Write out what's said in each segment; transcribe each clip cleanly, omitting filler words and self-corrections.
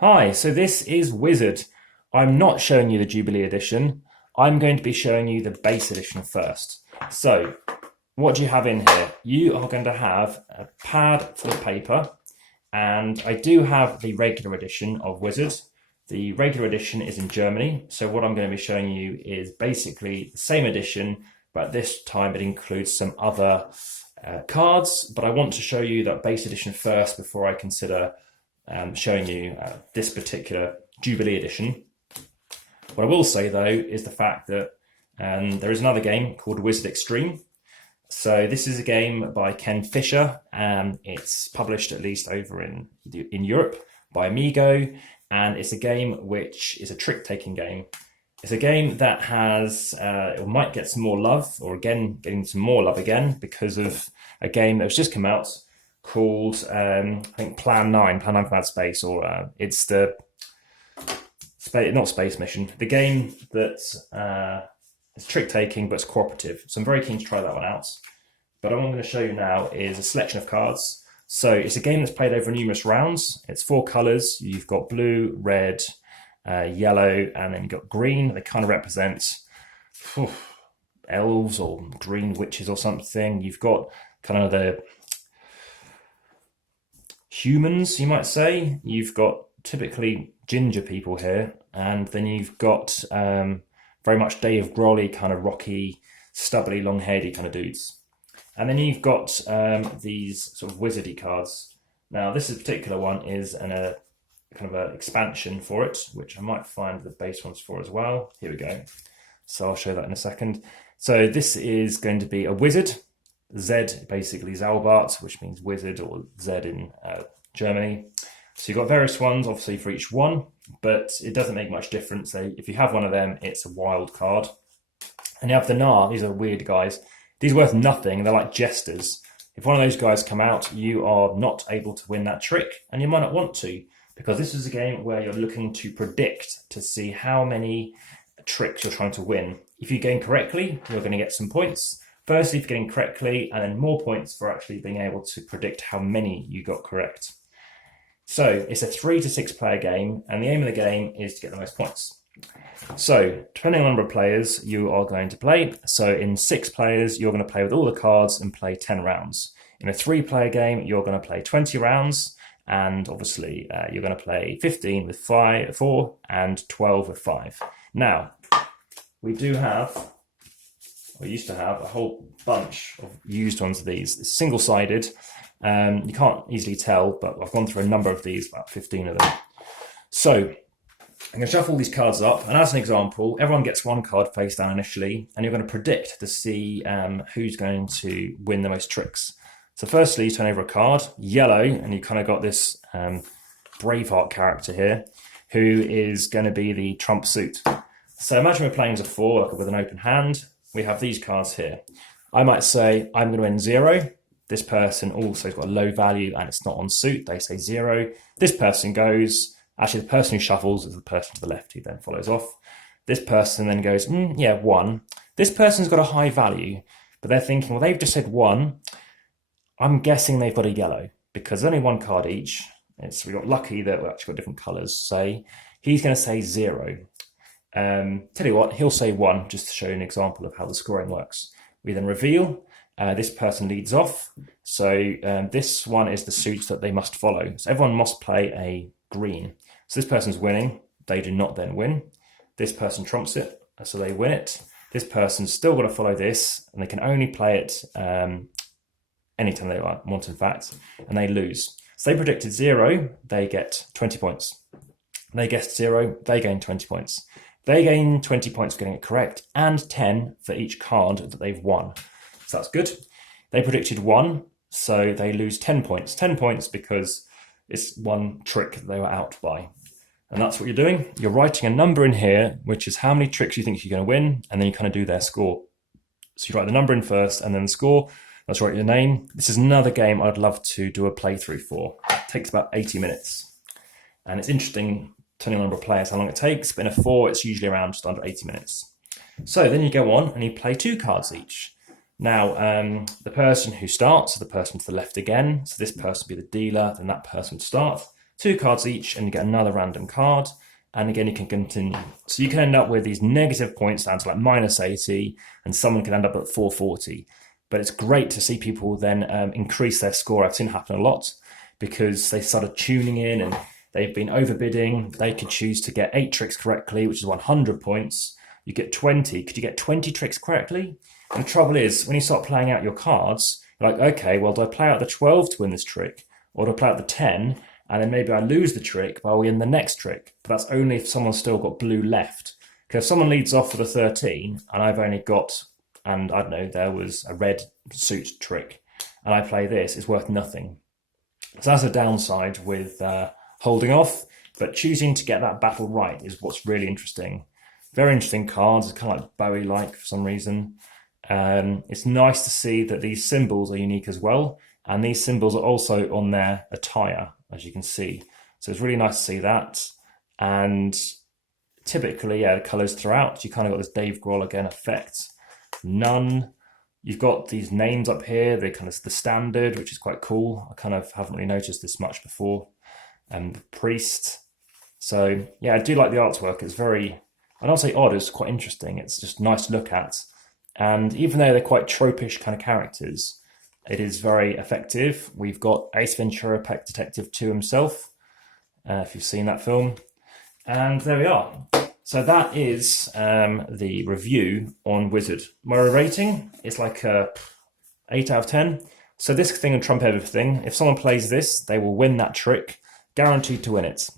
Hi, so this is Wizard. I'm not showing you the Jubilee edition. I'm going to be showing you the base edition first. So, what do you have in here? You are going to have a pad full of paper, and I do have the regular edition of Wizard. The regular edition is in Germany, so what I'm going to be showing you is basically the same edition, but this time it includes some other cards, but I want to show you that base edition first before I consider showing you this particular Jubilee edition. What I will say though is the fact that there is another game called Wizard Extreme. So this is a game by Ken Fisher. It's published at least over in Europe by Amigo, and it's a game which is a trick-taking game. It's a game that has, it might get some more love, or again, getting some more love again, because of a game that has just come out called, I think, Plan 9 from Outer Space, or it's the, not Space Mission, the game that is trick-taking, but it's cooperative. So I'm very keen to try that one out. But what I'm going to show you now is a selection of cards. So it's a game that's played over numerous rounds. It's 4 colours. You've got blue, red, yellow, and then you've got green. They kind of represent elves or green witches or something. You've got kind of the humans, you might say. You've got typically ginger people here, and then you've got very much Dave Grohl-y, kind of rocky, stubbly, long-haired kind of dudes. And then you've got these sort of wizardy cards. Now, this particular one is kind of an expansion for it, which I might find the base ones for as well. Here we go. So I'll show that in a second. So this is going to be a wizard. Z, basically Zalbart, which means wizard, or Z in Germany. So you've got various ones, obviously, for each one, but it doesn't make much difference. So if you have one of them, it's a wild card. And you have the Nar. These are weird guys. These are worth nothing. They're like jesters. If one of those guys come out, you are not able to win that trick, and you might not want to, because this is a game where you're looking to predict to see how many tricks you're trying to win. If you game correctly, you're going to get some points. Firstly, for getting correctly, and then more points for actually being able to predict how many you got correct. So it's a 3 to 6 player game, and the aim of the game is to get the most points. So, depending on the number of players you are going to play, so in 6 players, you're going to play with all the cards and play 10 rounds. In a 3-player game, you're going to play 20 rounds, and obviously you're going to play 15 with 4 and 12 with 5. Now, we used to have a whole bunch of used ones of these. It's single-sided. You can't easily tell, but I've gone through a number of these, about 15 of them. So, I'm going to shuffle these cards up, and as an example, everyone gets one card face down initially, and you're going to predict to see who's going to win the most tricks. So firstly, you turn over a card, yellow, and you kind of got this Braveheart character here, who is going to be the trump suit. So imagine we're playing as a 4, like with an open hand. We have these cards here. I might say, I'm going to win 0. This person also has got a low value, and it's not on suit. They say 0. This person goes... Actually, the person who shuffles is the person to the left who then follows off. This person then goes, yeah, 1. This person's got a high value, but they're thinking, well, they've just said 1. I'm guessing they've got a yellow, because there's only 1 card each. We got lucky that we've actually got different colours. So he's going to say 0. Tell you what, he'll say 1, just to show you an example of how the scoring works. We then reveal. This person leads off. So this one is the suit that they must follow. So everyone must play a green. So this person's winning, they do not then win. This person trumps it, so they win it. This person's still got to follow this, and they can only play it anytime they want, in fact, and they lose. So they predicted 0, they get 20 points. They guessed 0, they gain 20 points. They gain 20 points for getting it correct, and 10 for each card that they've won. So that's good. They predicted 1, so they lose 10 points. 10 points because it's 1 trick that they were out by. And that's what you're doing. You're writing a number in here, which is how many tricks you think you're going to win, and then you kind of do their score. So you write the number in first and then the score. Let's write your name. This is another game I'd love to do a playthrough for. It takes about 80 minutes. And it's interesting, depending on the number of players, how long it takes. But in a 4, it's usually around just under 80 minutes. So then you go on and you play 2 cards each. Now, the person who starts is the person to the left again. So this person will be the dealer, then that person would start. 2 cards each, and you get another random card. And again, you can continue. So you can end up with these negative points down to like -80, and someone can end up at 440. But it's great to see people then increase their score. I've seen it happen a lot because they started tuning in and they've been overbidding. They could choose to get 8 tricks correctly, which is 100 points. You get 20. Could you get 20 tricks correctly? And the trouble is, when you start playing out your cards, you're like, okay, well, do I play out the 12 to win this trick? Or do I play out the 10? And then maybe I lose the trick, but I'll win the next trick. But that's only if someone's still got blue left. Because if someone leads off with a 13, and I've only got, and I don't know, there was a red suit trick, and I play this, it's worth nothing. So that's a downside with holding off, but choosing to get that battle right is what's really interesting. Very interesting cards. It's kind of like Bowie-like for some reason. It's nice to see that these symbols are unique as well, and these symbols are also on their attire, as you can see. So it's really nice to see that. And typically, yeah, the colours throughout, you kind of got this Dave Grohl again effect. None. You've got these names up here, they're kind of the standard, which is quite cool. I kind of haven't really noticed this much before. The priest. So yeah, I do like the artwork. It's very, I don't say odd, it's quite interesting. It's just nice to look at. And even though they're quite tropish kind of characters, it is very effective. We've got Ace Ventura, Pet Detective 2 himself, if you've seen that film. And there we are. So that is the review on Wizard. My rating is like a 8 out of 10. So this thing will trump everything. If someone plays this, they will win that trick, guaranteed to win it.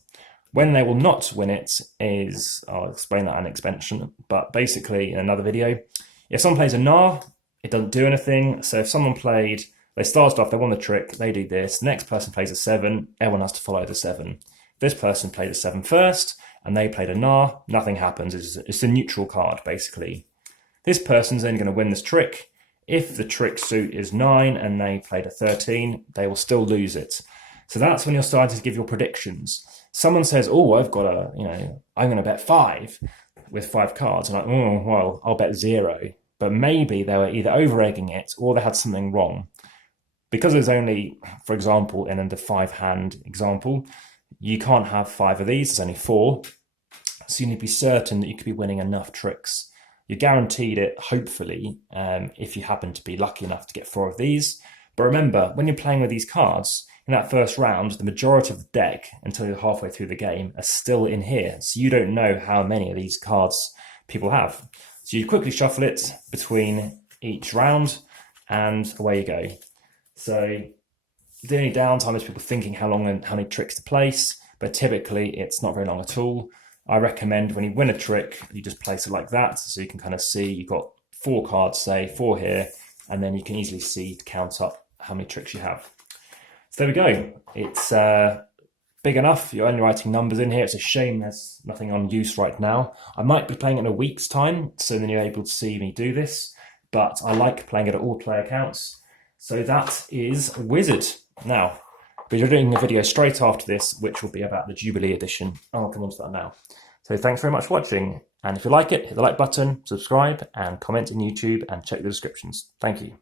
When they will not win it is, I'll explain that in expansion, but basically in another video. If someone plays a Nar, it doesn't do anything. So if someone played, they started off, they won the trick, they do this, next person plays a 7, everyone has to follow the 7. This person played a 7 first, and they played a Nar, nothing happens. It's a neutral card, basically. This person's only going to win this trick. If the trick suit is 9 and they played a 13, they will still lose it. So that's when you're starting to give your predictions. Someone says, oh, I've got a, I'm going to bet 5 with 5 cards. And like, oh, well, I'll bet 0. But maybe they were either over-egging it or they had something wrong. Because there's only, for example, in the 5-hand example, you can't have 5 of these, there's only 4. So you need to be certain that you could be winning enough tricks. You're guaranteed it, hopefully, if you happen to be lucky enough to get 4 of these. But remember, when you're playing with these cards, in that first round, the majority of the deck, until you're halfway through the game, are still in here. So you don't know how many of these cards people have. So you quickly shuffle it between each round, and away you go. So the only downtime is people thinking how long and how many tricks to place, but typically it's not very long at all. I recommend when you win a trick, you just place it like that, so you can kind of see you've got 4 cards, say 4 here, and then you can easily see to count up how many tricks you have. So there we go. It's big enough. You're only writing numbers in here. It's a shame there's nothing on use right now. I might be playing it in a week's time, so then you're able to see me do this, but I like playing it at all player counts. So that is Wizard. Now, we're doing a video straight after this, which will be about the Jubilee edition. I'll come on to that now. So thanks very much for watching. And if you like it, hit the like button, subscribe, and comment in YouTube, and check the descriptions. Thank you.